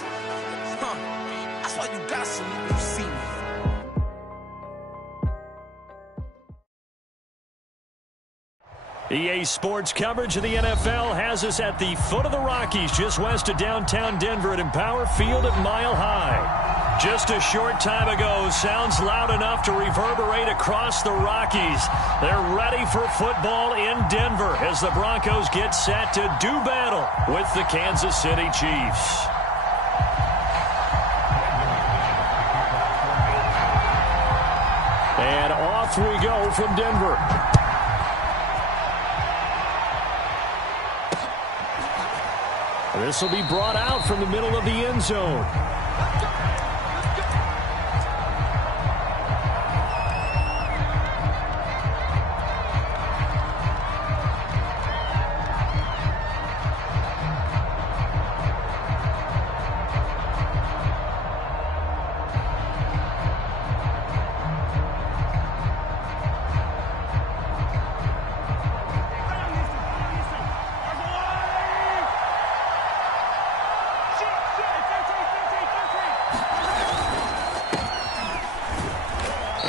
this. That's why you got some when you see me. EA Sports coverage of the NFL has us at the foot of the Rockies, just west of downtown Denver at Empower Field at Mile High. Just a short time ago, sounds loud enough to reverberate across the Rockies. They're ready for football in Denver as the Broncos get set to do battle with the Kansas City Chiefs. And off we go from Denver. This will be brought out from the middle of the end zone.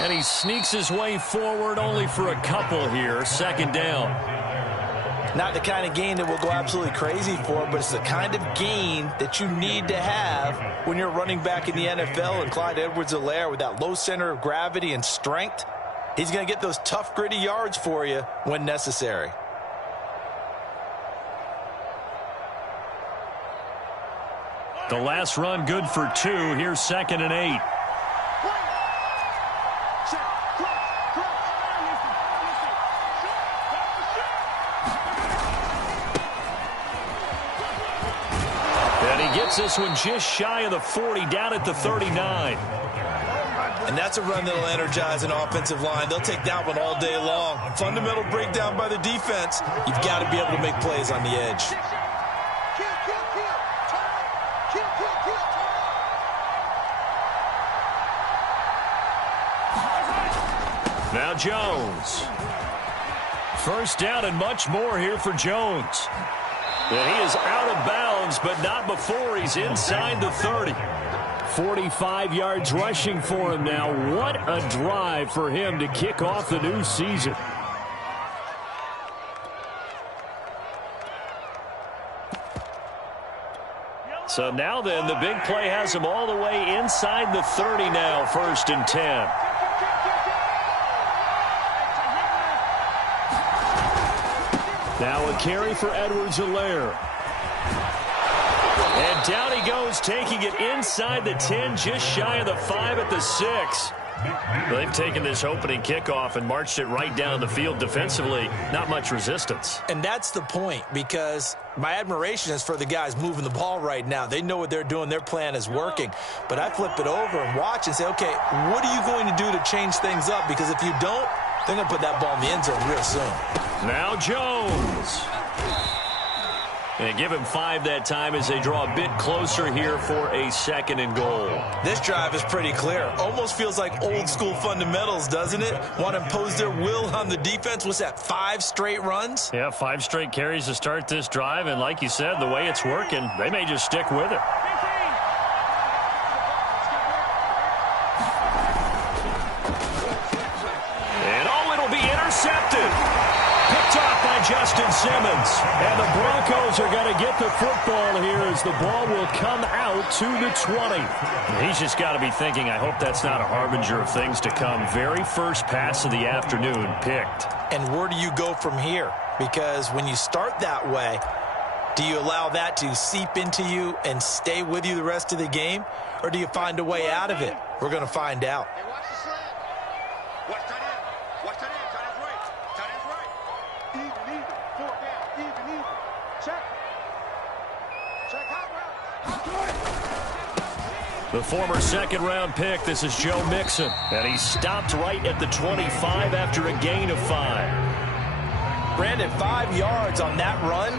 And he sneaks his way forward only for a couple here. Second down. Not the kind of gain that we'll go absolutely crazy for, but it's the kind of gain that you need to have when you're running back in the NFL. And Clyde Edwards-Helaire, with that low center of gravity and strength, he's going to get those tough, gritty yards for you when necessary. The last run good for 2. Here's 2nd and 8. This one just shy of the 40, down at the 39. And that's a run that'll energize an offensive line. They'll take that one all day long. Fundamental breakdown by the defense. You've got to be able to make plays on the edge. Now Jones. First down and much more here for Jones. And he is out of bounds, but not before he's inside the 30. 45 yards rushing for him now. What a drive for him to kick off the new season. So now then, the big play has him all the way inside the 30 now, 1st and 10. Now a carry for Edwards-Helaire. And down he goes, taking it inside the 10, just shy of the 5 at the 6. They've taken this opening kickoff and marched it right down the field defensively. Not much resistance. And that's the point, because my admiration is for the guys moving the ball right now. They know what they're doing. Their plan is working. But I flip it over and watch and say, okay, what are you going to do to change things up? Because if you don't, they're going to put that ball in the end zone real soon. Now Jones. And give him 5 that time as they draw a bit closer here for a 2nd and goal. This drive is pretty clear. Almost feels like old school fundamentals, doesn't it? Want to impose their will on the defense. What's that, 5 straight runs? Yeah, 5 straight carries to start this drive. And like you said, the way it's working, they may just stick with it. And oh, it'll be intercepted. Picked off by Justin Simmons. And the Broncos are going to get the football here as the ball will come out to the 20. He's just got to be thinking, I hope that's not a harbinger of things to come. Very first pass of the afternoon picked. And where do you go from here? Because when you start that way, do you allow that to seep into you and stay with you the rest of the game? Or do you find a way out of it? We're going to find out. The former 2nd-round pick, this is Joe Mixon. And he stopped right at the 25 after a gain of 5. Brandon, 5 yards on that run.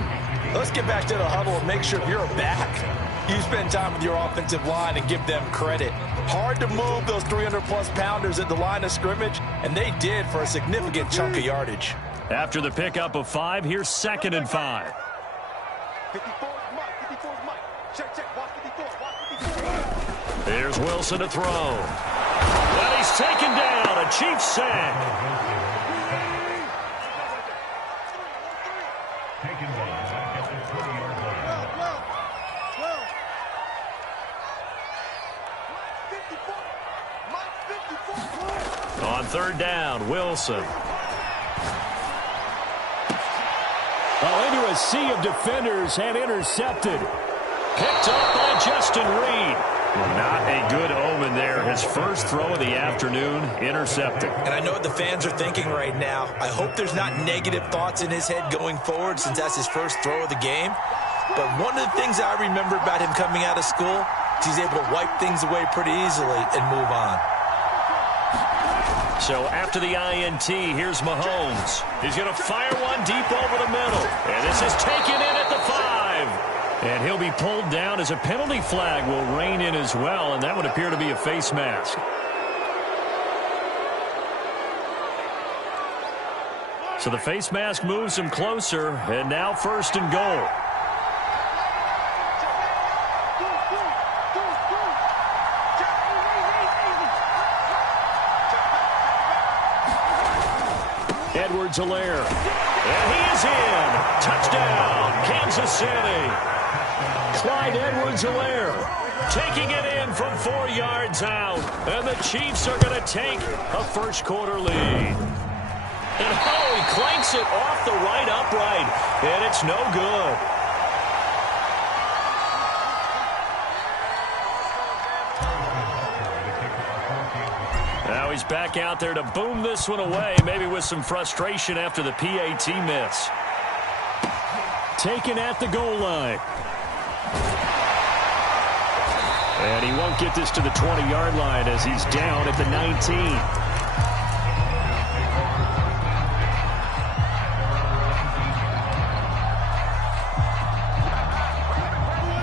Let's get back to the huddle and make sure you're back. You spend time with your offensive line and give them credit. Hard to move those 300-plus pounders at the line of scrimmage, and they did for a significant chunk of yardage. After the pickup of 5, here's 2nd and 5. 54 is Mike. 54 is Mike. Check, check. Watch 54. Watch 54. Here's Wilson to throw. And he's taken down. A Chiefs sack. On third down, Wilson. Into a sea of defenders and intercepted. Picked up by Justin Reed. Not a good omen there. His first throw of the afternoon, intercepted. And I know what the fans are thinking right now. I hope there's not negative thoughts in his head going forward since that's his first throw of the game. But one of the things I remember about him coming out of school is he's able to wipe things away pretty easily and move on. So after the INT, here's Mahomes. He's going to fire one deep over the middle. And this is taken in at the 5. And he'll be pulled down as a penalty flag will rein in as well. And that would appear to be a face mask. So the face mask moves him closer. And now first and goal. Edwards-Helaire. And he is in. Touchdown, Kansas City. Clyde Edwards-Helaire taking it in from 4 yards out. And the Chiefs are going to take a first quarter lead. And he clanks it off the right upright. And it's no good. Now he's back out there to boom this one away, maybe with some frustration after the PAT miss. Taken at the goal line. And he won't get this to the 20-yard line as he's down at the 19.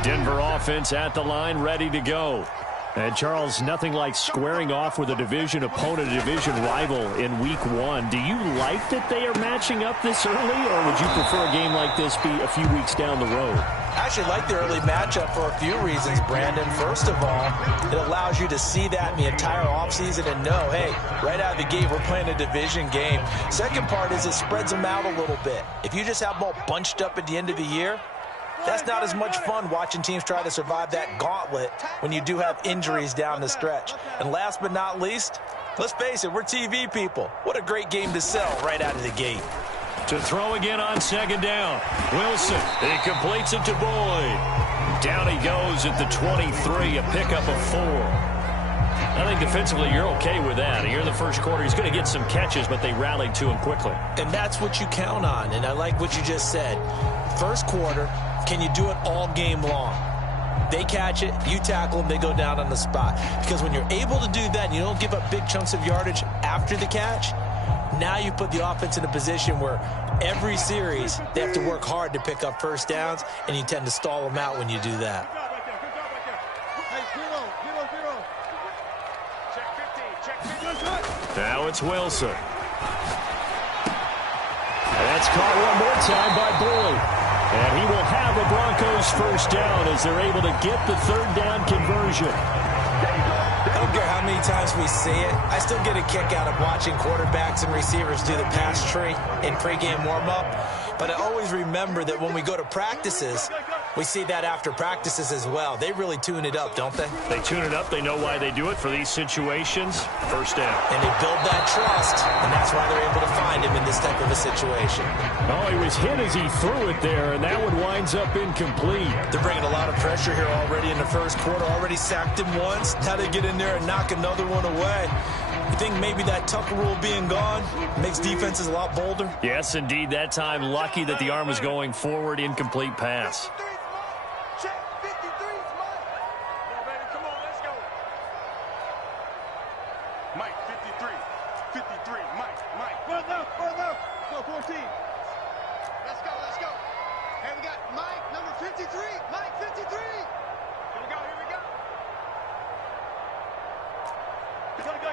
Denver offense at the line, ready to go. And, Charles, nothing like squaring off with a division opponent, a division rival in Week 1. Do you like that they are matching up this early, or would you prefer a game like this be a few weeks down the road? I actually like the early matchup for a few reasons, Brandon. First of all, it allows you to see that in the entire offseason and know, hey, right out of the gate, we're playing a division game. Second part is it spreads them out a little bit. If you just have them all bunched up at the end of the year, that's not as much fun watching teams try to survive that gauntlet when you do have injuries down the stretch. And last but not least, let's face it, we're TV people. What a great game to sell right out of the gate. To throw again on second down. Wilson, he completes it to Boyd. Down he goes at the 23, a pickup of 4. I think defensively you're okay with that. Here in the first quarter, he's going to get some catches, but they rallied to him quickly. And that's what you count on, and I like what you just said. First quarter, can you do it all game long? They catch it, you tackle them, they go down on the spot. Because when you're able to do that and you don't give up big chunks of yardage after the catch, now you put the offense in a position where every series they have to work hard to pick up first downs, and you tend to stall them out when you do that. Now it's Wilson. That's caught one more time by Boyd. And he will have the Broncos first down as they're able to get the third down conversion. I don't care how many times we see it. I still get a kick out of watching quarterbacks and receivers do the pass tree in pregame warm-up. But I always remember that when we go to practices, we see that after practices as well. They really tune it up, don't they? They tune it up. They know why they do it for these situations. First down. And they build that trust, and that's why they're able to find him in this type of a situation. Oh, he was hit as he threw it there, and that one winds up incomplete. They're bringing a lot of pressure here already in the first quarter. Already sacked him once. Now they get in there and knock another one away. You think maybe that Tucker rule being gone makes defenses a lot bolder? Yes, indeed. That time, lucky that the arm was going forward. Incomplete pass. Mike, 53. 53. Mike. Well, go 14. Let's go. Hey, we got Mike, number 53. Mike, 53. Here we go.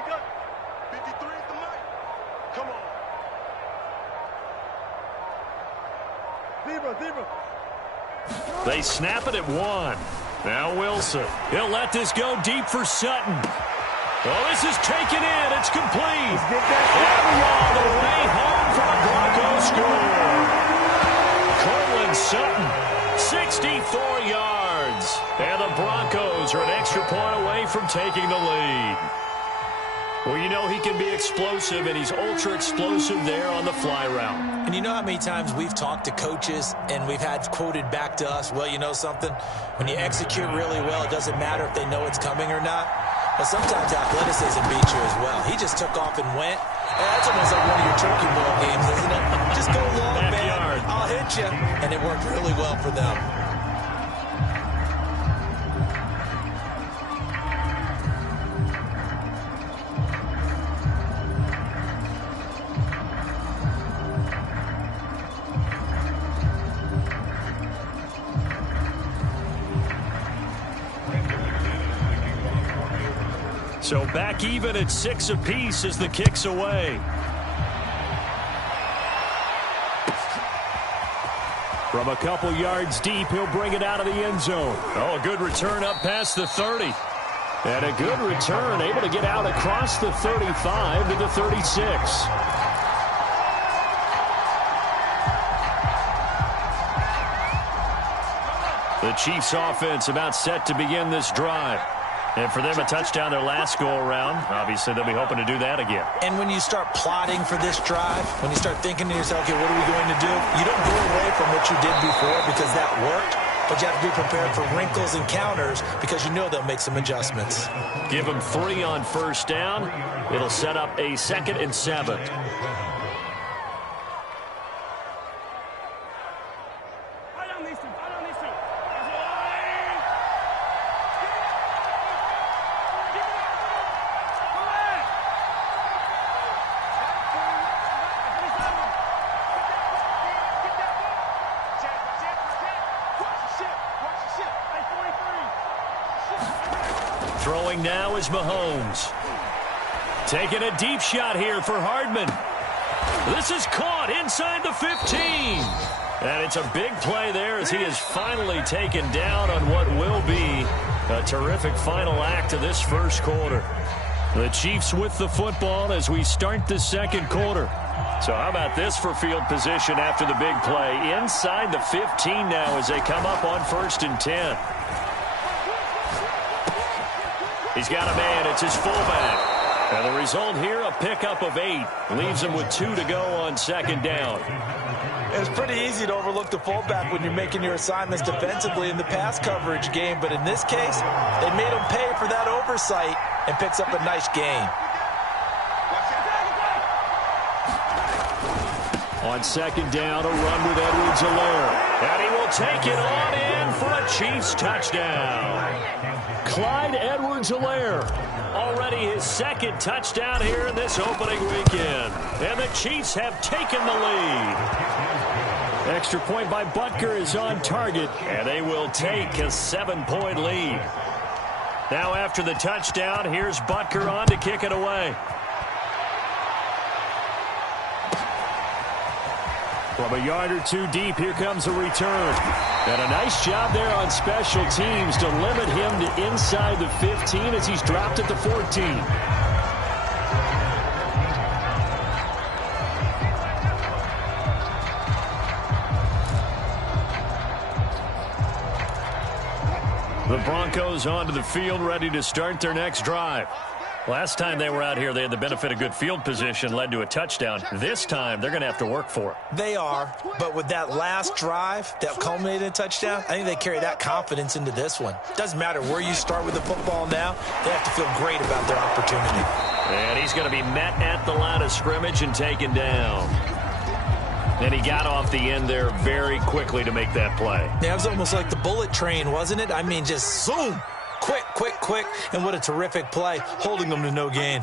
Go. 53 is the Mike. Come on. Zebra. They snap it at 1. Now Wilson. He'll let this go deep for Sutton. Oh, this is taken in. It's complete. And all the way home for the Broncos score. Cortland Sutton, 64 yards. And the Broncos are an extra point away from taking the lead. Well, you know he can be explosive, and he's ultra-explosive there on the fly route. And you know how many times we've talked to coaches and we've had quoted back to us, well, you know something? When you execute really well, it doesn't matter if they know it's coming or not. But sometimes athleticism beats you as well. He just took off and went. And that's almost like one of your turkey ball games, isn't it? Just go long, man. I'll hit you. And it worked really well for them. So back even at 6 apiece as the kick's away. From a couple yards deep, he'll bring it out of the end zone. Oh, a good return up past the 30. And a good return, able to get out across the 35 to the 36. The Chiefs offense about set to begin this drive. And for them, a touchdown their last go-around. Obviously, they'll be hoping to do that again. And when you start plotting for this drive, when you start thinking to yourself, okay, what are we going to do? You don't go away from what you did before because that worked, but you have to be prepared for wrinkles and counters because you know they'll make some adjustments. Give them 3 on first down. It'll set up a 2nd and 7. Throwing now is Mahomes. Taking a deep shot here for Hardman. This is caught inside the 15. And it's a big play there as he is finally taken down on what will be a terrific final act of this first quarter. The Chiefs with the football as we start the second quarter. So how about this for field position after the big play? Inside the 15 now as they come up on 1st and 10. He's got a man. It's his fullback. And the result here, a pickup of 8. Leaves him with 2 to go on 2nd down. It's pretty easy to overlook the fullback when you're making your assignments defensively in the pass coverage game. But in this case, they made him pay for that oversight and picks up a nice gain. On 2nd down, a run with Edwards-Helaire. And he will take it on in for a Chiefs touchdown. Clyde Edwards-Helaire, already his 2nd touchdown here in this opening weekend. And the Chiefs have taken the lead. Extra point by Butker is on target, and they will take a 7-point lead. Now after the touchdown, here's Butker on to kick it away. From a yard or 2 deep, here comes a return. And a nice job there on special teams to limit him to inside the 15 as he's dropped at the 14. The Broncos onto the field, ready to start their next drive. Last time they were out here, they had the benefit of good field position, led to a touchdown. This time, they're going to have to work for it. They are, but with that last drive that culminated in a touchdown, I think they carry that confidence into this one. Doesn't matter where you start with the football now, they have to feel great about their opportunity. And he's going to be met at the line of scrimmage and taken down. And he got off the end there very quickly to make that play. Yeah, it was almost like the bullet train, wasn't it? I mean, just zoom. Quick, quick, quick, and what a terrific play, holding them to no gain.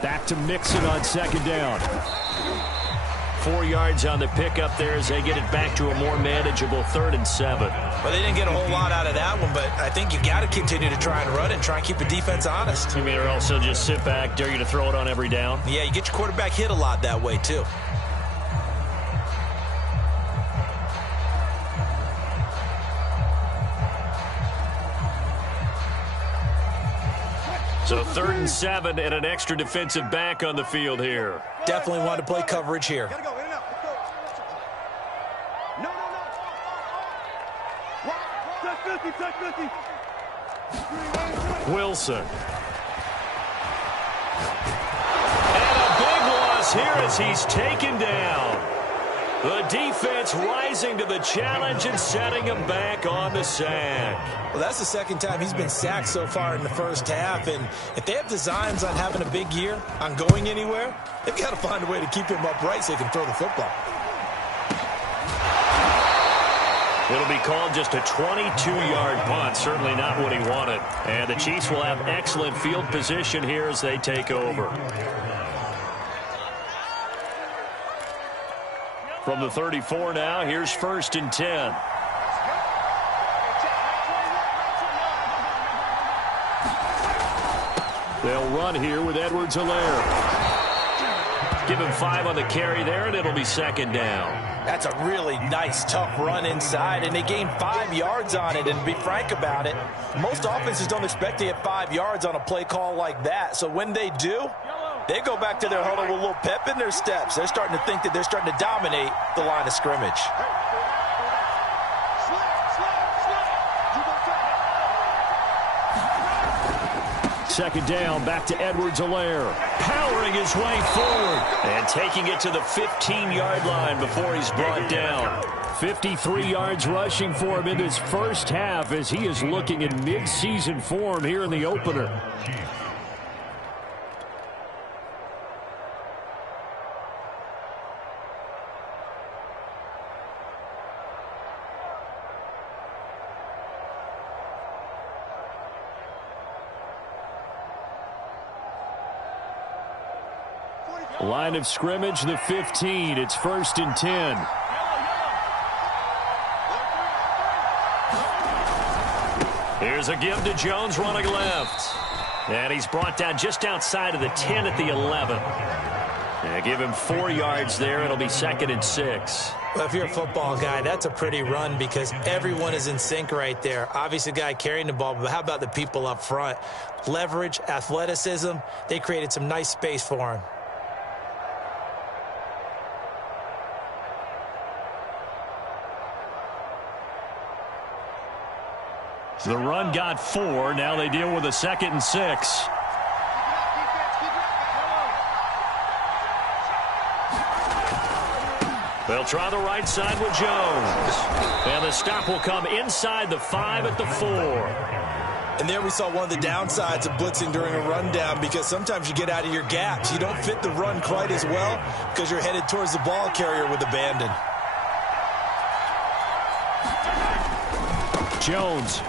Back to Mixon on 2nd down. 4 yards on the pickup there as they get it back to a more manageable 3rd and 7. Well, they didn't get a whole lot out of that one, but I think you got to continue to try and run it and try and keep the defense honest. You mean, or also just sit back, dare you to throw it on every down? Yeah, you get your quarterback hit a lot that way, too. So 3rd and 7 and an extra defensive back on the field here. Definitely want to play coverage here. Gotta go, in and out. Let's go. No. Touch 50, touch 50. Wilson. And a big loss here as he's taken down. The defense rising to the challenge and setting him back on the sack. Well, that's the second time he's been sacked so far in the first half, and if they have designs on having a big year, on going anywhere, they've got to find a way to keep him upright so he can throw the football. It'll be called just a 22-yard punt, certainly not what he wanted. And the Chiefs will have excellent field position here as they take over. From the 34 now, here's 1st and 10. They'll run here with Edwards-Helaire. Give him 5 on the carry there, and it'll be 2nd down. That's a really nice, tough run inside, and they gained 5 yards on it. And to be frank about it, most offenses don't expect to get 5 yards on a play call like that. So when they do, they go back to their huddle with a little pep in their steps. They're starting to think that they're starting to dominate the line of scrimmage. Second down, back to Edwards-Helaire. Powering his way forward. And taking it to the 15-yard line before he's brought down. 53 yards rushing for him in this first half as he is looking in mid-season form here in the opener. Line of scrimmage, the 15. It's 1st and 10. Here's a give to Jones running left. And he's brought down just outside of the 10 at the 11. And give him 4 yards there. It'll be 2nd and 6. Well, if you're a football guy, that's a pretty run because everyone is in sync right there. Obviously, the guy carrying the ball, but how about the people up front? Leverage, athleticism, they created some nice space for him. The run got 4. Now they deal with a 2nd and 6. They'll try the right side with Jones. And the stop will come inside the 5 at the 4. And there we saw one of the downsides of blitzing during a rundown because sometimes you get out of your gaps. You don't fit the run quite as well because you're headed towards the ball carrier with abandon. Jones.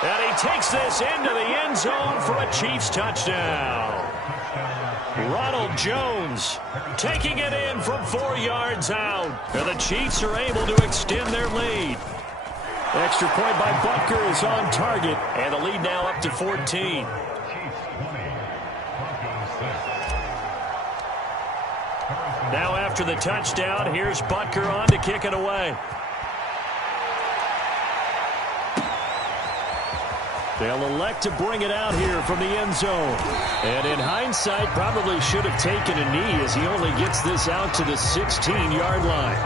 And he takes this into the end zone for a Chiefs touchdown. Ronald Jones taking it in from 4 yards out. And the Chiefs are able to extend their lead. Extra point by Butker is on target. And the lead now up to 14. Now after the touchdown, here's Butker on to kick it away. They'll elect to bring it out here from the end zone. And in hindsight, probably should have taken a knee as he only gets this out to the 16-yard line.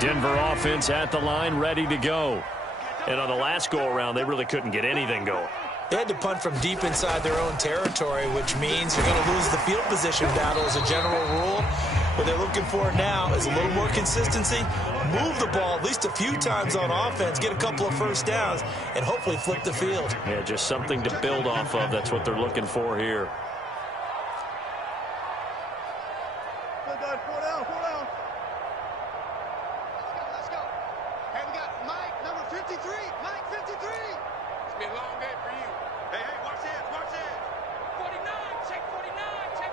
Denver offense at the line, ready to go. And on the last go-around, they really couldn't get anything going. They had to punt from deep inside their own territory, which means you're going to lose the field position battle as a general rule. What they're looking for now is a little more consistency, move the ball at least a few times on offense, get a couple of first downs, and hopefully flip the field. Yeah, just something to build off of. That's what they're looking for here. 53. Mike, 53. It's been a long day for you. Hey, watch hands, watch hands. 49, check 49, check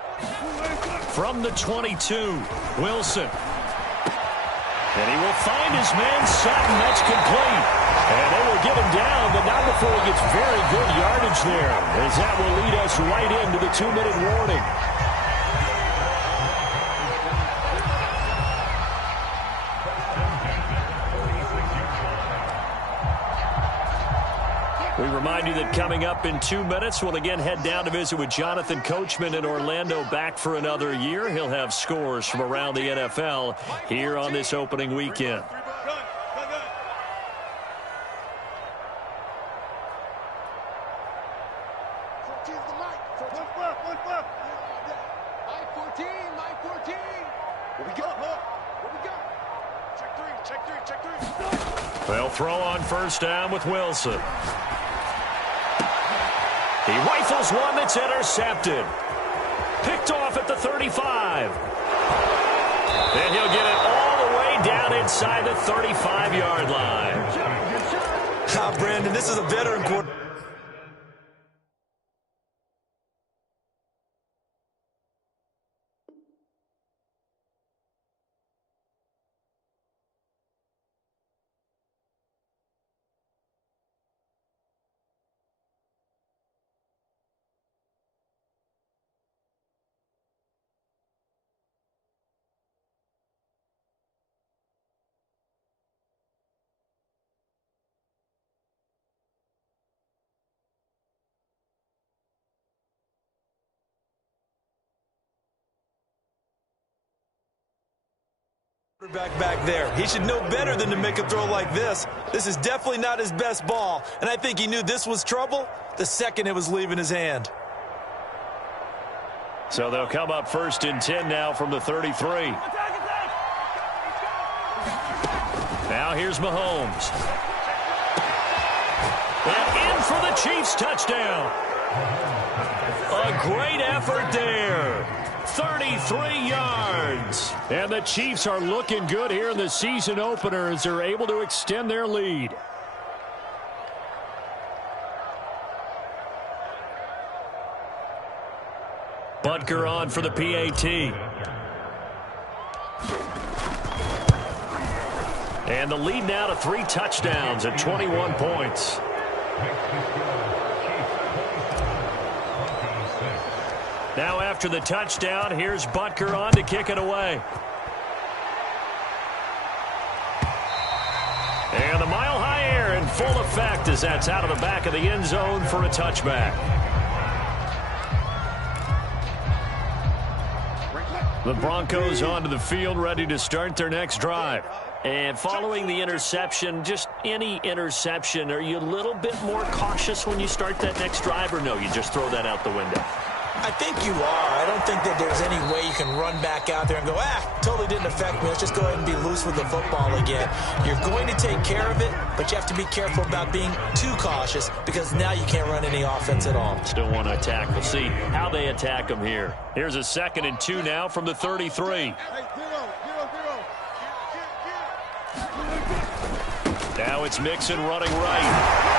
49. From the 22, Wilson. And he will find his man Sutton. That's complete. And they will get him down, but not before he gets very good yardage there, as that will lead us right into the 2-minute warning. We remind you that coming up in 2 minutes, we'll again head down to visit with Jonathan Coachman in Orlando, back for another year. He'll have scores from around the NFL here on this opening weekend. They'll throw on first down with Wilson. He rifles one that's intercepted. Picked off at the 35. And he'll get it all the way down inside the 35-yard line. Brandon, this is a veteran quarterback. Back there. He should know better than to make a throw like this. This is definitely not his best ball, and I think he knew this was trouble the second it was leaving his hand. So they'll come up first and 10 now from the 33. Now here's Mahomes. And in for the Chiefs touchdown. A great effort there. 33 yards. And the Chiefs are looking good here in the season opener as they're able to extend their lead. Butker on for the PAT. And the lead now to 3 touchdowns at 21 points. Now after the touchdown, here's Butker on to kick it away. And the mile-high air in full effect as that's out of the back of the end zone for a touchback. The Broncos onto the field, ready to start their next drive. And following the interception, just any interception, are you a little bit more cautious when you start that next drive, or no, you just throw that out the window? I think you are. I don't think that there's any way you can run back out there and go, totally didn't affect me. Let's just go ahead and be loose with the football again. You're going to take care of it, but you have to be careful about being too cautious because now you can't run any offense at all. Still want to attack. We'll see how they attack them here. Here's a 2nd and 2 now from the 33. Now it's Mixon running right.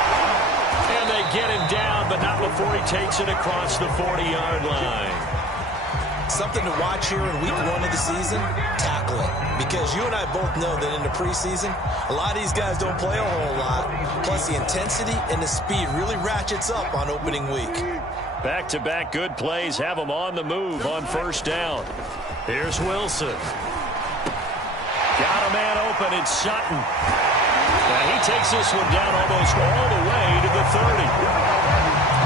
And they get him down, but not before he takes it across the 40-yard line. Something to watch here in week 1 of the season, tackling. Because you and I both know that in the preseason, a lot of these guys don't play a whole lot. Plus the intensity and the speed really ratchets up on opening week. Back-to-back good plays have them on the move on first down. Here's Wilson. Got a man open, it's Sutton. Now he takes this one down almost all the way to the 30.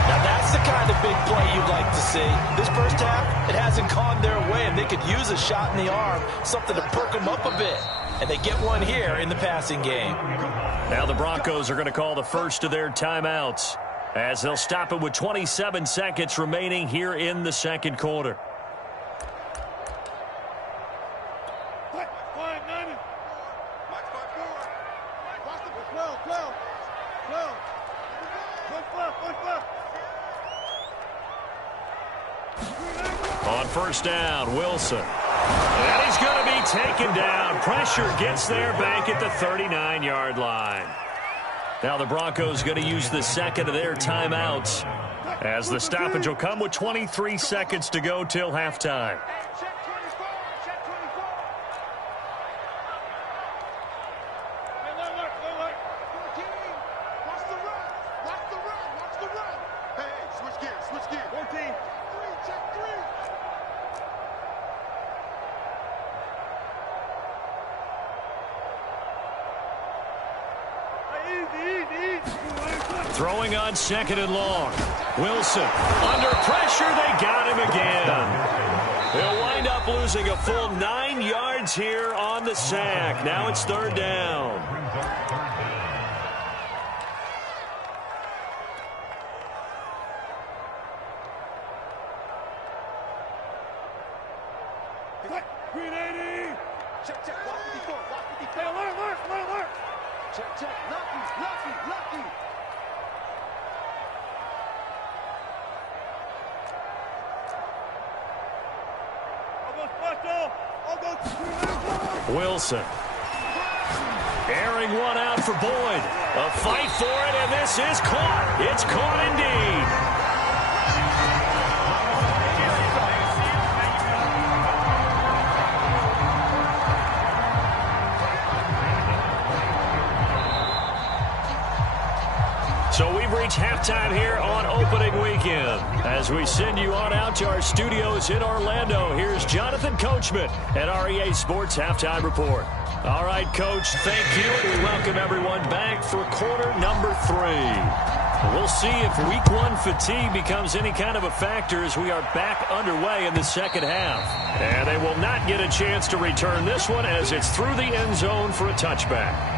Now that's the kind of big play you'd like to see. This first half, it hasn't gone their way, and they could use a shot in the arm, something to perk them up a bit. And they get one here in the passing game. Now the Broncos are going to call the first of their timeouts as they'll stop it with 27 seconds remaining here in the second quarter. On first down, Wilson. And he's going to be taken down. Pressure gets there back at the 39-yard line. Now the Broncos going to use the second of their timeouts, as the stoppage will come with 23 seconds to go till halftime. Throwing on second and long. Wilson under pressure. They got him again. They'll wind up losing a full 9 yards here on the sack. Now it's third down. Check, check, walk 54, walk 54. Alert. Check, check, lucky. Wilson. Airing one out for Boyd. A fight for it, and this is caught. It's caught indeed. So we've reached halftime here on opening weekend. As we send you on out to our studios in Orlando, here's Jonathan Coachman at REA Sports Halftime Report. All right, Coach, thank you. We welcome everyone back for quarter number 3. We'll see if week 1 fatigue becomes any kind of a factor as we are back underway in the second half. And they will not get a chance to return this one as it's through the end zone for a touchback.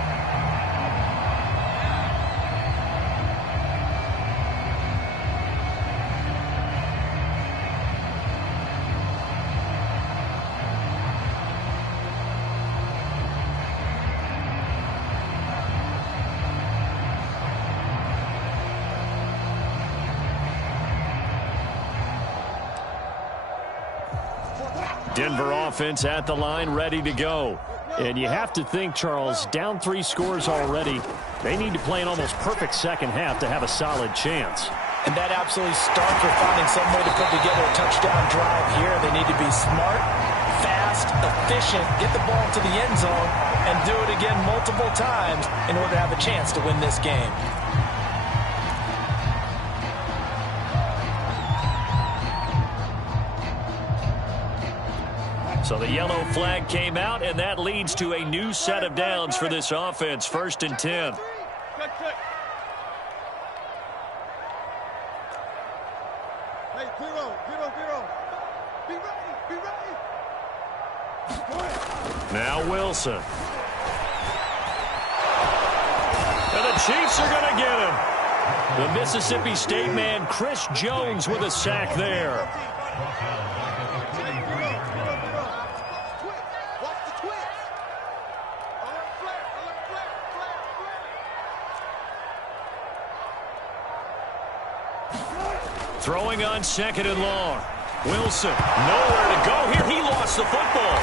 Denver offense at the line, ready to go. And you have to think, Charles, down 3 scores already. They need to play an almost perfect second half to have a solid chance. And that absolutely starts with finding some way to put together a touchdown drive here. They need to be smart, fast, efficient, get the ball to the end zone, and do it again multiple times in order to have a chance to win this game. So the yellow flag came out, and that leads to a new set of downs for this offense. 1st and 10. Hey, zero. Be ready. Now Wilson. And the Chiefs are going to get him. The Mississippi State man, Chris Jones, with a sack there. Throwing on second and long. Wilson, nowhere to go here. He lost the football.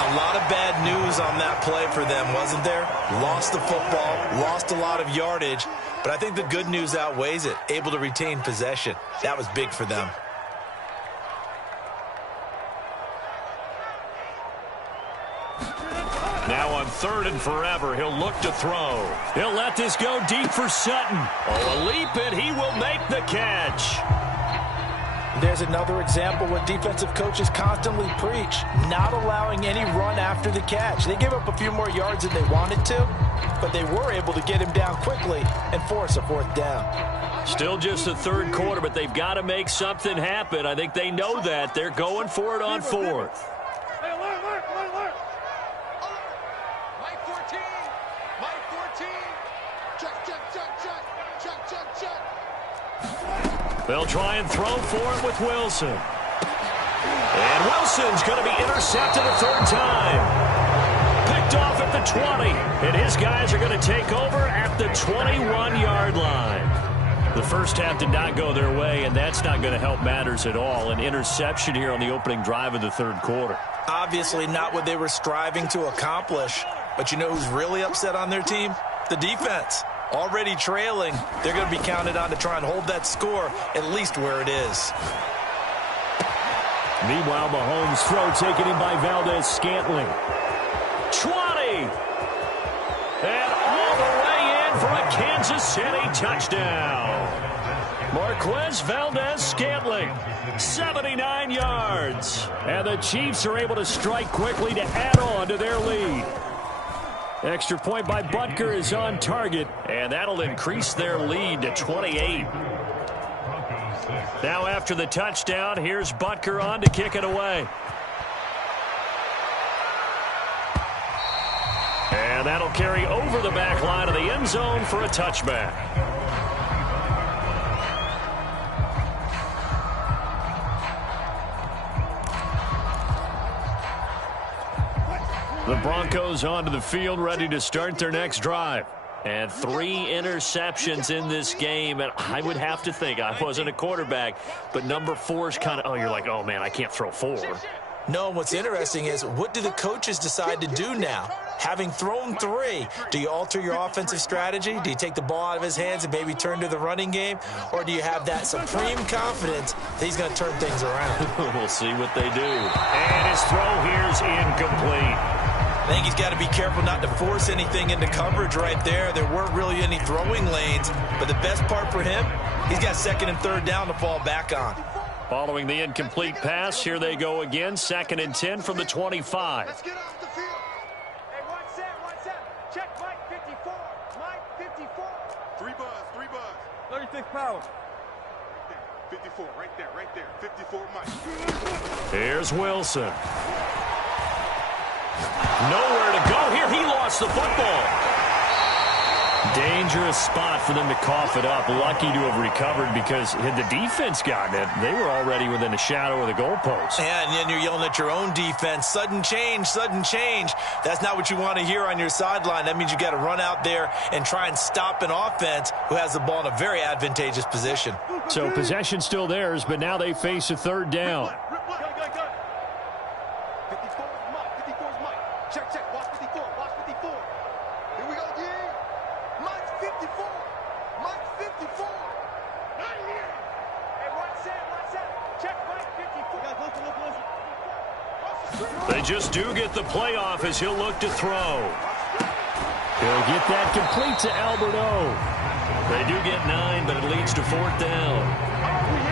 A lot of bad news on that play for them, wasn't there? Lost the football, lost a lot of yardage, but I think the good news outweighs it. Able to retain possession. That was big for them. Now on 3rd and forever, he'll look to throw. He'll let this go deep for Sutton. Oh, a leap, and he will make the catch. There's another example where defensive coaches constantly preach, not allowing any run after the catch. They gave up a few more yards than they wanted to, but they were able to get him down quickly and force a 4th down. Still just the 3rd quarter, but they've got to make something happen. I think they know that. They're going for it on 4th. Hey, alert. Mike 14. Check. They'll try and throw for it with Wilson. And Wilson's going to be intercepted a 3rd time. Picked off at the 20. And his guys are going to take over at the 21-yard line. The first half did not go their way, and that's not going to help matters at all. An interception here on the opening drive of the 3rd quarter. Obviously not what they were striving to accomplish. But you know who's really upset on their team? the defense. Already trailing, they're going to be counted on to try and hold that score at least where it is. Meanwhile, Mahomes' throw taken in by Valdez-Scantling. 20! And all the way in for a Kansas City touchdown. Marquez Valdez-Scantling, 79 yards. And the Chiefs are able to strike quickly to add on to their lead. Extra point by Butker is on target, and that'll increase their lead to 28. Now after the touchdown, here's Butker on to kick it away. And that'll carry over the back line of the end zone for a touchback. The Broncos onto the field, ready to start their next drive. And 3 interceptions in this game, and I would have to think, I wasn't a quarterback, but number 4 is kind of, you're like, oh, man, I can't throw 4. No, what's interesting is, what do the coaches decide to do now? Having thrown 3, do you alter your offensive strategy? Do you take the ball out of his hands and maybe turn to the running game? Or do you have that supreme confidence that he's going to turn things around? We'll see what they do. And his throw here's incomplete. I think he's got to be careful not to force anything into coverage right there. There weren't really any throwing lanes, but the best part for him, he's got 2nd and 3rd down to fall back on. Following the incomplete pass, here they go again, 2nd and 10 from the 25. Let's get off the field. Hey, one set. Check Mike 54. Mike 54. 3 buzz. 36 power. 54, right there. 54 Mike. Here's Wilson. Nowhere to go here. He lost the football. Dangerous spot for them to cough it up. Lucky to have recovered, because had the defense gotten it, they were already within a shadow of the goalpost. Yeah, and then you're yelling at your own defense. Sudden change. That's not what you want to hear on your sideline. That means you got to run out there and try and stop an offense who has the ball in a very advantageous position. So possession still theirs, but now they face a 3rd down. Check. Watch 54. Here we go, D. Mike 54. Mike 54. Right here. Hey, one set. Check Mike 54. They just do get the playoff as he'll look to throw. He'll get that complete to Alberto. They do get 9, but it leads to 4th down.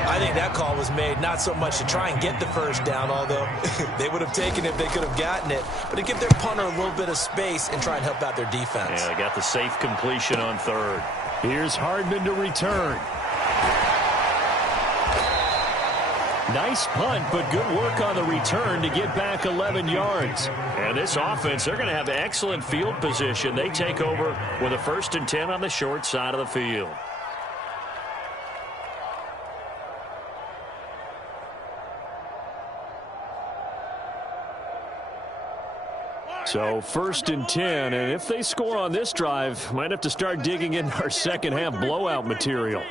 I think that call was made not so much to try and get the 1st down, although they would have taken it if they could have gotten it, but to give their punter a little bit of space and try and help out their defense. Yeah, they got the safe completion on 3rd. Here's Hardman to return. Nice punt, but good work on the return to get back 11 yards. And this offense, they're going to have excellent field position. They take over with a 1st and 10 on the short side of the field. So 1st and 10, and if they score on this drive, might have to start digging in our second half blowout material.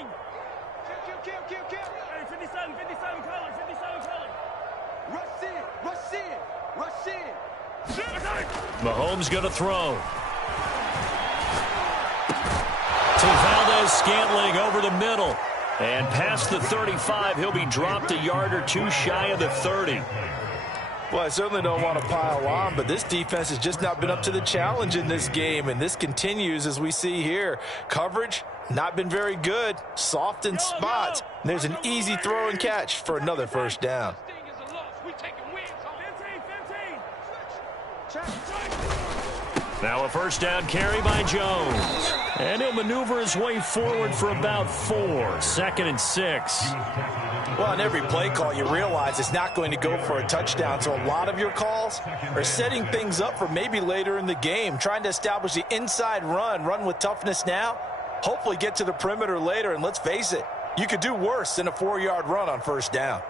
Mahomes going to throw. To Valdez-Scantling over the middle. And past the 35, he'll be dropped a yard or 2 shy of the 30. Well, I certainly don't want to pile on, but this defense has just not been up to the challenge in this game, and this continues as we see here. Coverage, not been very good. Soft in spots. There's an easy throw and catch for another 1st down. Now a 1st down carry by Jones. And he'll maneuver his way forward for about 4. 2nd and 6. Well, on every play call, you realize it's not going to go for a touchdown. So a lot of your calls are setting things up for maybe later in the game, trying to establish the inside run with toughness now, hopefully get to the perimeter later. And let's face it, you could do worse than a 4-yard run on 1st down.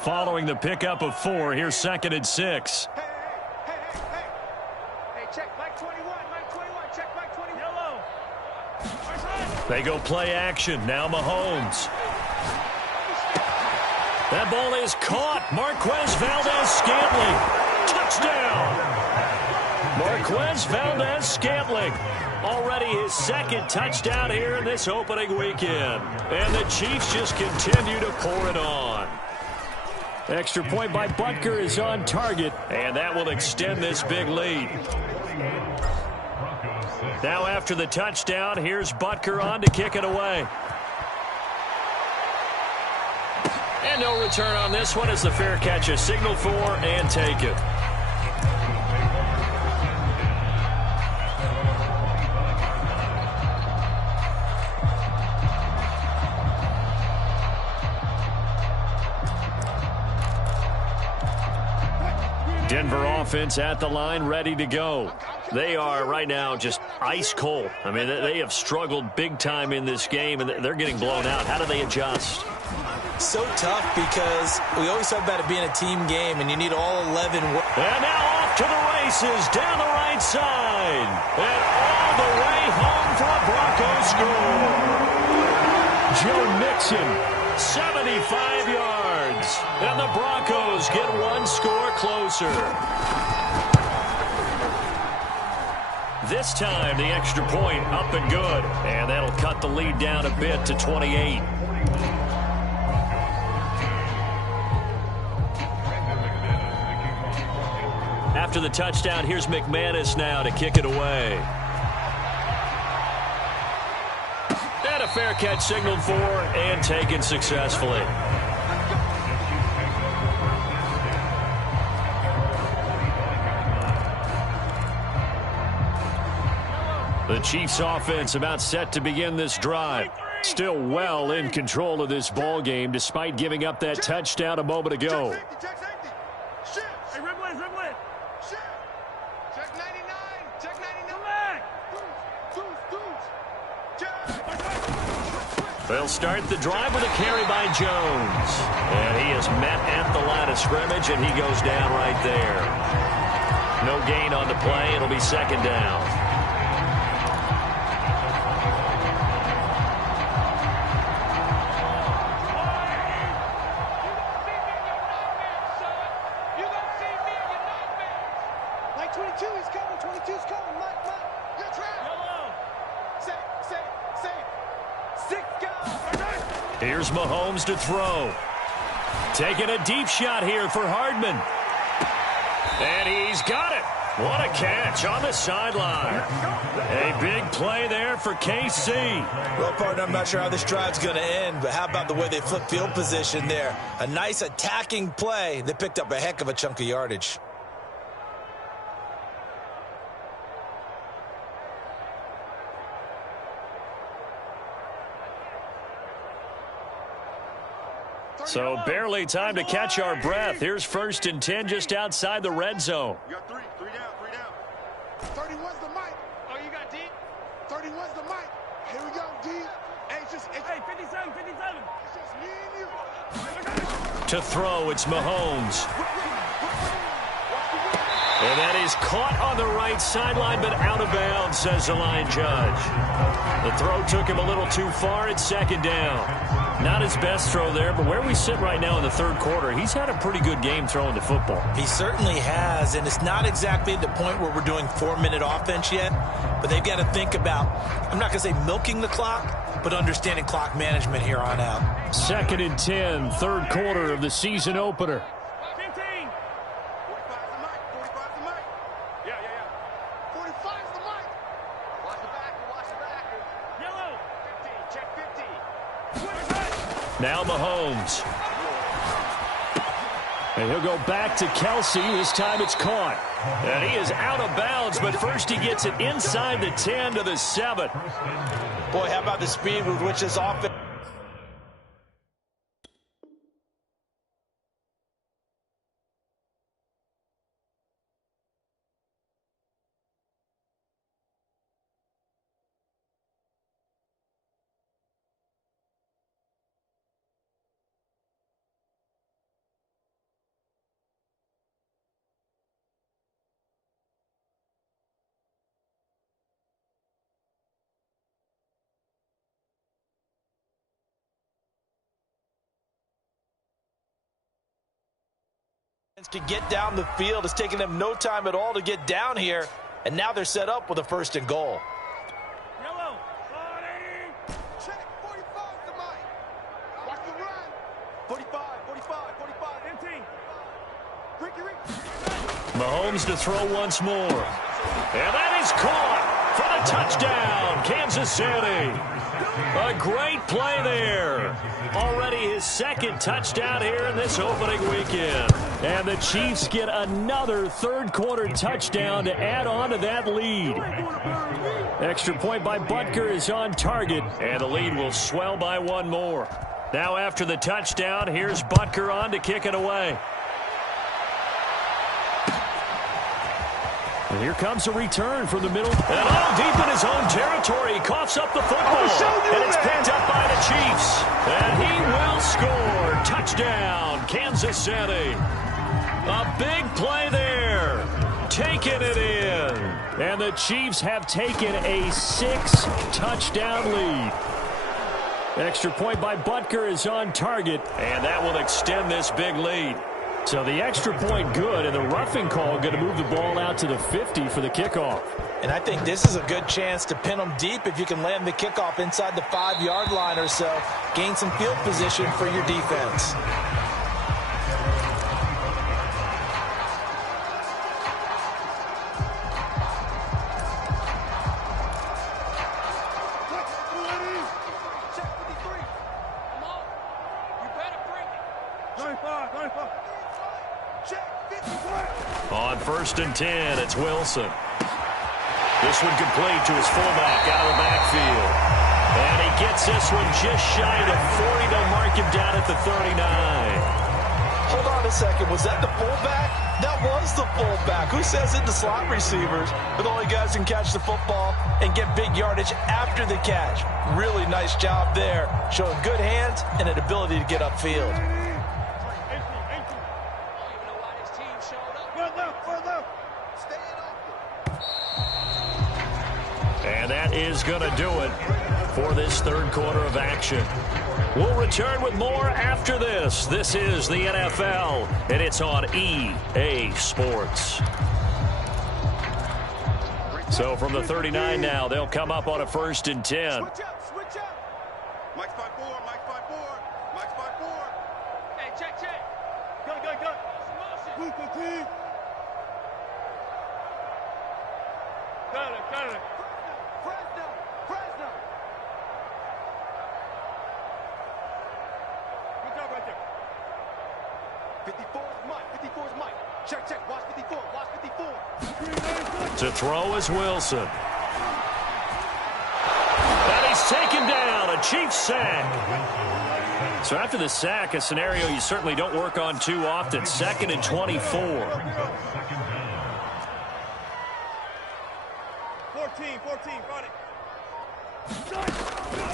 Following the pickup of 4, here's 2nd and 6. Hey, check Mike 21. Check Mike 20. Yellow. They go play action. Now Mahomes. That ball is caught. Marquez Valdez-Scantling. Touchdown. Marquez Valdez-Scantling. Already his second touchdown here in this opening weekend. And the Chiefs just continue to pour it on. Extra point by Butker is on target, and that will extend this big lead. Now after the touchdown, here's Butker on to kick it away. And no return on this one as the fair catch is signaled for and taken. Denver offense at the line, ready to go. They are right now just ice cold. I mean, they have struggled big time in this game, and they're getting blown out. How do they adjust? So tough because we always talk about it being a team game, and you need all 11. And now off to the races down the right side. And all the way home for a Broncos score. Joe Mixon, 75 yards. And the Broncos get one score closer. This time, the extra point up and good. And that'll cut the lead down a bit to 28. After the touchdown, here's McManus now to kick it away. And a fair catch signaled for and taken successfully. The Chiefs offense about set to begin this drive. Still well in control of this ball game despite giving up that touchdown a moment ago. They'll start the drive with a carry by Jones. And he is met at the line of scrimmage, and he goes down right there. No gain on the play. It'll be second down. Here's Mahomes to throw. Taking a deep shot here for Hardman. And he's got it. What a catch on the sideline. A big play there for KC. Well, partner, I'm not sure how this drive's going to end, but how about the way they flip field position there? A nice attacking play. They picked up a heck of a chunk of yardage. So barely time to catch our breath. Here's 1st and 10 just outside the red zone. You got three down. 31's the mic. Oh, you got D? 31's the mic. Here we go, D. Hey, 57. It's just me and you. To throw, it's Mahomes. And that is caught on the right sideline, but out of bounds, says the line judge. The throw took him a little too far. It's second down. Not his best throw there, but where we sit right now in the third quarter, he's had a pretty good game throwing the football. He certainly has, and it's not exactly the point where we're doing 4-minute offense yet, but they've got to think about, I'm not going to say milking the clock, but understanding clock management here on out. 2nd and 10, third quarter of the season opener. 15. 45's the mic. 45's the mic. Yeah. 45's the mic. Watch the back. Yellow. 50. Check 50. Now Mahomes. And he'll go back to Kelsey. This time it's caught. And he is out of bounds, but first he gets it inside the 10 to the 7. Boy, how about the speed with which this offense... can get down the field. It's taking them no time at all to get down here. And now they're set up with a 1st and goal. Yellow. Check. 45 to Mike. Watch the run. 45, 45, 45. Empty. Ricky. Mahomes to throw once more. And that is caught for the touchdown, Kansas City. A great play there. Already his 2nd touchdown here in this opening weekend. And the Chiefs get another 3rd quarter touchdown to add on to that lead. Extra point by Butker is on target, and the lead will swell by 1 more. Now after the touchdown, here's Butker on to kick it away. And here comes a return from the middle. And deep in his own territory. He coughs up the football. And it's picked up by the Chiefs. And he will score. Touchdown, Kansas City. A big play there. Taking it in. And the Chiefs have taken a 6-touchdown lead. Extra point by Butker is on target. And that will extend this big lead. So the extra point good, and the roughing call going to move the ball out to the 50 for the kickoff. And I think this is a good chance to pin them deep if you can land the kickoff inside the 5-yard line or so. Gain some field position for your defense. On 1st and 10, it's Wilson. This one complete to his fullback out of the backfield. And he gets this one just shy of 40. They'll mark him down at the 39. Hold on a second. Was that the fullback? That was the fullback. Who says it? The slot receivers. But the only guys can catch the football and get big yardage after the catch. Really nice job there. Showing good hands and an ability to get upfield. And that is going to do it for this 3rd quarter of action. We'll return with more after this. This is the NFL, and it's on EA Sports. So from the 39 now, they'll come up on a 1st and 10. Switch up. Mike's 5-4. Mike's 5-4. Mike's 5-4. Hey, check. Go. Move the team. Got it. Fresno. Good job right there. 54 is Mike. Check. Watch 54. To throw is Wilson. And he's taken down. A Chiefs sack. So after the sack, a scenario you certainly don't work on too often. 2nd and 24. 14, got it.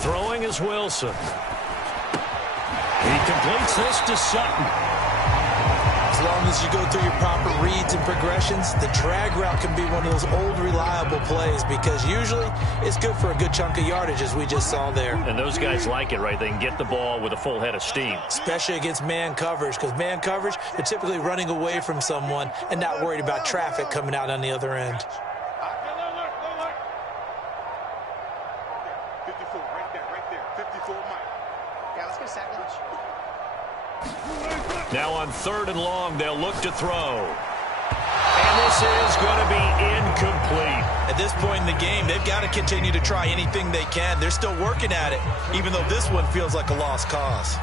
Throwing is Wilson. He completes this to Sutton. As long as you go through your proper reads and progressions, the drag route can be one of those old reliable plays because usually it's good for a good chunk of yardage, as we just saw there. And those guys like it, right? They can get the ball with a full head of steam. Especially against man coverage, because man coverage, they're typically running away from someone and not worried about traffic coming out on the other end. 54, right there. 54, Mike. Yeah, let's get a sack lunch. Now on 3rd and long, they'll look to throw. And this is going to be incomplete. At this point in the game, they've got to continue to try anything they can. They're still working at it, even though this one feels like a lost cause.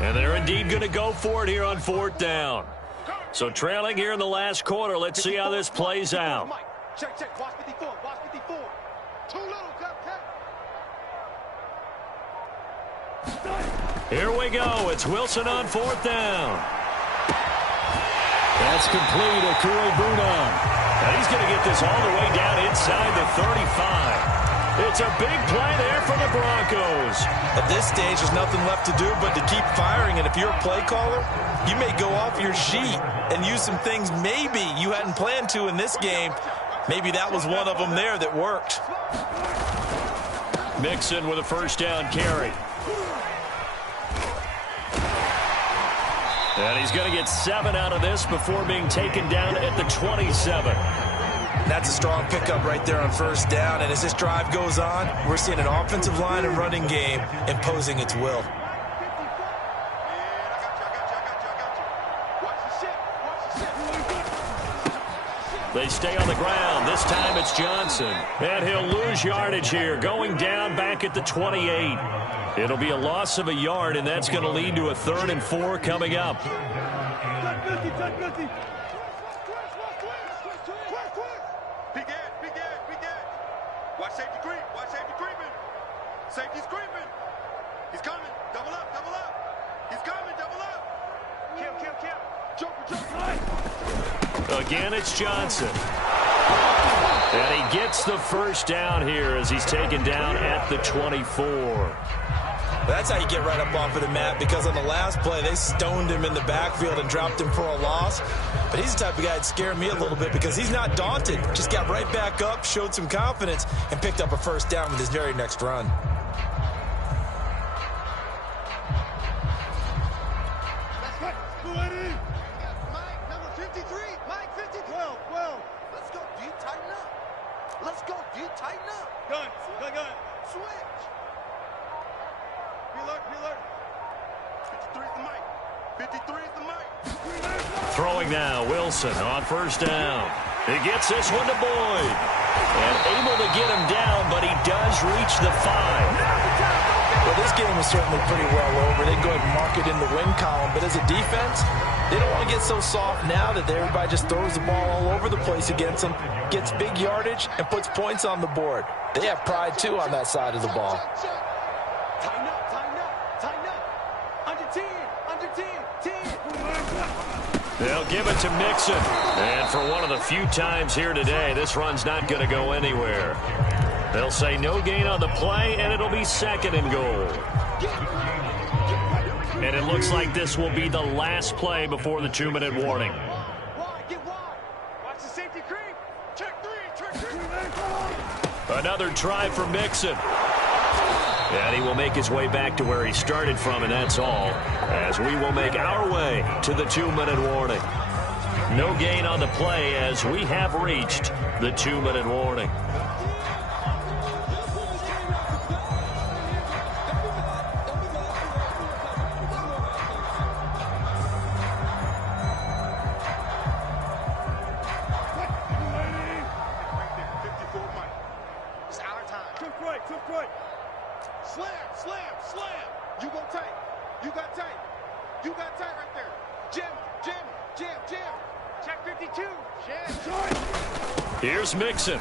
And they're indeed going to go for it here on 4th down. So trailing here in the last quarter. Let's see how this plays out. Check. Watch 54. Too little, Here we go. It's Wilson on 4th down. That's complete. Akure Bunan. And he's going to get this all the way down inside the 35. It's a big play there for the Broncos. At this stage, there's nothing left to do but to keep firing. And if you're a play caller, you may go off your sheet and use some things maybe you hadn't planned to in this game. Maybe that was one of them there that worked. Mixon with a first down carry. And he's going to get 7 out of this before being taken down at the 27. That's a strong pickup right there on first down. And as this drive goes on, we're seeing an offensive line and running game imposing its will. They stay on the ground. This time it's Johnson. And he'll lose yardage here, going down back at the 28. It'll be a loss of a yard, and that's going to lead to a 3rd and 4 coming up. Be good, be good, be good. Watch safety creep, watch safety creeping. Safety's creeping. He's coming. Double up, double up. He's coming, double up. Kill, kill, kill. Joker, Joker. Again, it's Johnson. And he gets the first down here as he's taken down at the 24. That's how you get right up off of the mat, because on the last play, they stoned him in the backfield and dropped him for a loss. But he's the type of guy that scared me a little bit because he's not daunted. Just got right back up, showed some confidence, and picked up a first down with his very next run. Mike, number 53. Mike, 50. 12, 12. Let's go, D. Tighten up. Let's go, D. Tighten up. Gun, gun, gun. Switch. Be alert, be alert. 53 is the mic. 53 is the mic. Throwing now, Wilson on first down. He gets this one to Boyd. And able to get him down, but he does reach the 5. Well, this game is certainly pretty well over. They can go ahead and mark it in the win column. But as a defense, they don't want to get so soft now that everybody just throws the ball all over the place against them, gets big yardage, and puts points on the board. They have pride, too, on that side of the ball. Tighten up, tighten up, tighten up. Under 10, under 10, 10. They'll give it to Mixon. And for one of the few times here today, this run's not going to go anywhere. They'll say no gain on the play, and it'll be 2nd and goal. And it looks like this will be the last play before the 2-minute warning. Wide, get wide. Watch the safety creep. Check 3. Another try for Mixon. And he will make his way back to where he started from, and that's all, as we will make our way to the 2-minute warning. No gain on the play as we have reached the 2-minute warning. Here's Mixon.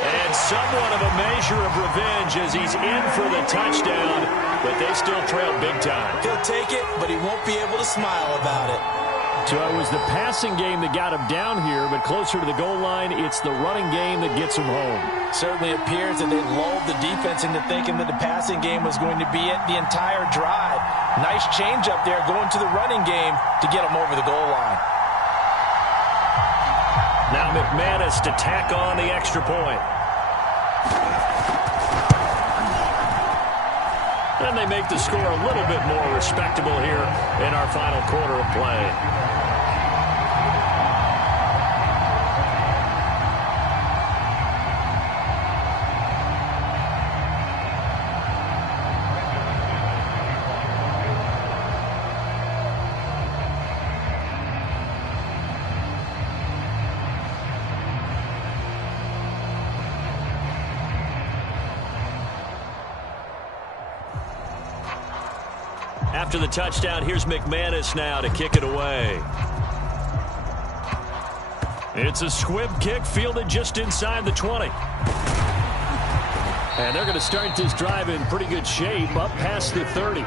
And somewhat of a measure of revenge as he's in for the touchdown, but they still trail big time. He'll take it, but he won't be able to smile about it. So it was the passing game that got him down here, but closer to the goal line, it's the running game that gets him home. Certainly appears that they lulled the defense into thinking that the passing game was going to be it the entire drive. Nice change up there going to the running game to get him over the goal line. Now McManus to tack on the extra point. And they make the score a little bit more respectable here in our final quarter of play. After the touchdown, here's McManus now to kick it away. It's a squib kick fielded just inside the 20. And they're going to start this drive in pretty good shape up past the 30.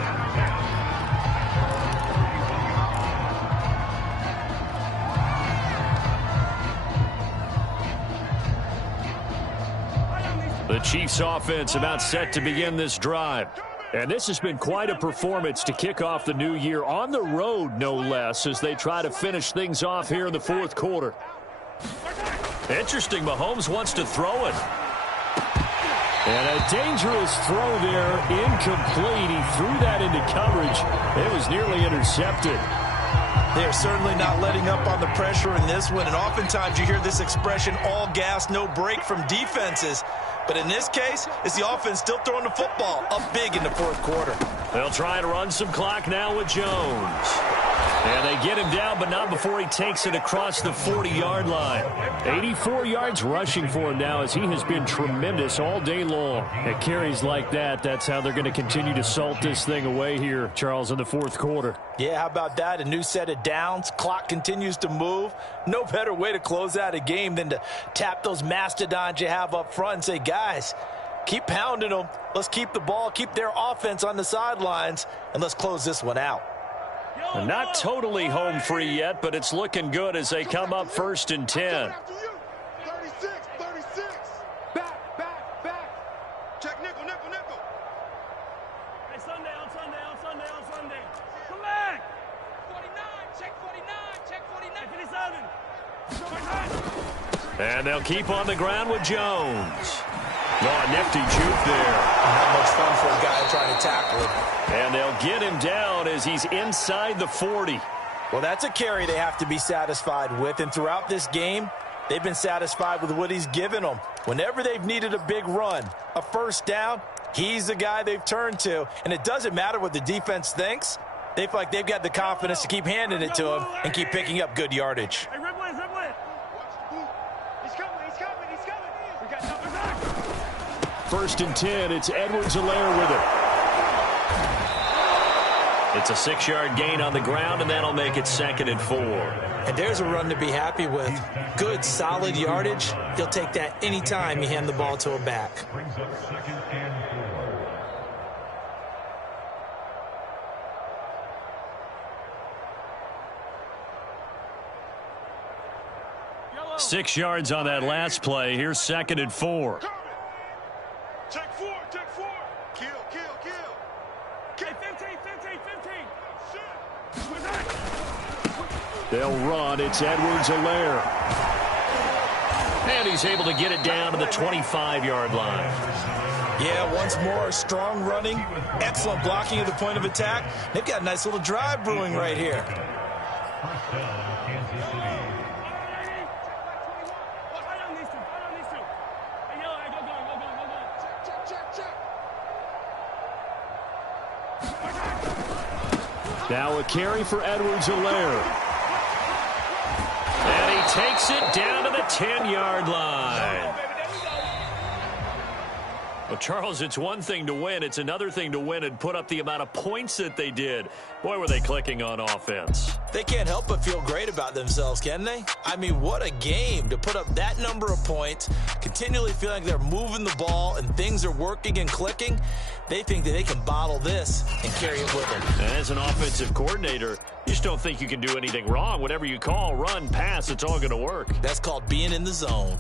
The Chiefs offense about set to begin this drive. And this has been quite a performance to kick off the new year on the road, no less, as they try to finish things off here in the fourth quarter. Interesting, Mahomes wants to throw it. And a dangerous throw there, incomplete. He threw that into coverage. It was nearly intercepted. They're certainly not letting up on the pressure in this one, and oftentimes you hear this expression, all gas, no break from defenses. But in this case, it's the offense still throwing the football up big in the fourth quarter. They'll try and run some clock now with Jones. And they get him down, but not before he takes it across the 40-yard line. 84 yards rushing for him now as he has been tremendous all day long. At carries like that, that's how they're going to continue to salt this thing away here, Charles, in the fourth quarter. Yeah, how about that? A new set of downs. Clock continues to move. No better way to close out a game than to tap those mastodons you have up front and say, guys, keep pounding them. Let's keep the ball, keep their offense on the sidelines, and let's close this one out. And not totally home free yet, but it's looking good as they come up 1st and 10. 36. Back. Check nickel. Hey, Sunday. Come back. 49, check 49. And they'll keep on the ground with Jones. Oh, a nifty juke there. Not much fun for a guy trying to tackle him. And they'll get him down as he's inside the 40. Well, that's a carry they have to be satisfied with. And throughout this game, they've been satisfied with what he's given them. Whenever they've needed a big run, a first down, he's the guy they've turned to. And it doesn't matter what the defense thinks. They feel like they've got the confidence to keep handing it to him and keep picking up good yardage. Hey, Riplet. He's coming. We got number 9. 1st and 10, it's Edwards-Helaire with it. It's a 6-yard gain on the ground, and that'll make it 2nd and 4. And there's a run to be happy with. Good, solid yardage. He'll take that anytime you hand the ball to a back. Yellow. 6 yards on that last play. Here's 2nd and 4. Check 4. Kill. Hey, 15. They'll run. It's Edwards-Helaire. And he's able to get it down to the 25-yard line. Yeah, once more, strong running, excellent blocking at the point of attack. They've got a nice little drive brewing right here. Now a carry for Edwards-Helaire. And he takes it down to the 10-yard line. Well, Charles, it's one thing to win. It's another thing to win and put up the amount of points that they did. Boy, were they clicking on offense. They can't help but feel great about themselves, can they? I mean, what a game to put up that number of points, continually feeling like they're moving the ball and things are working and clicking. They think that they can bottle this and carry it with them. And as an offensive coordinator, you just don't think you can do anything wrong. Whatever you call, run, pass, it's all going to work. That's called being in the zone.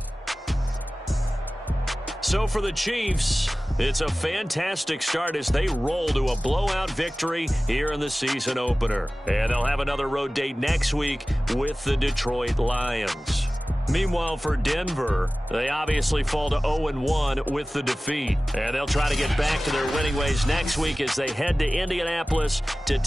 So for the Chiefs, it's a fantastic start as they roll to a blowout victory here in the season opener. And they'll have another road date next week with the Detroit Lions. Meanwhile, for Denver, they obviously fall to 0-1 with the defeat. And they'll try to get back to their winning ways next week as they head to Indianapolis to take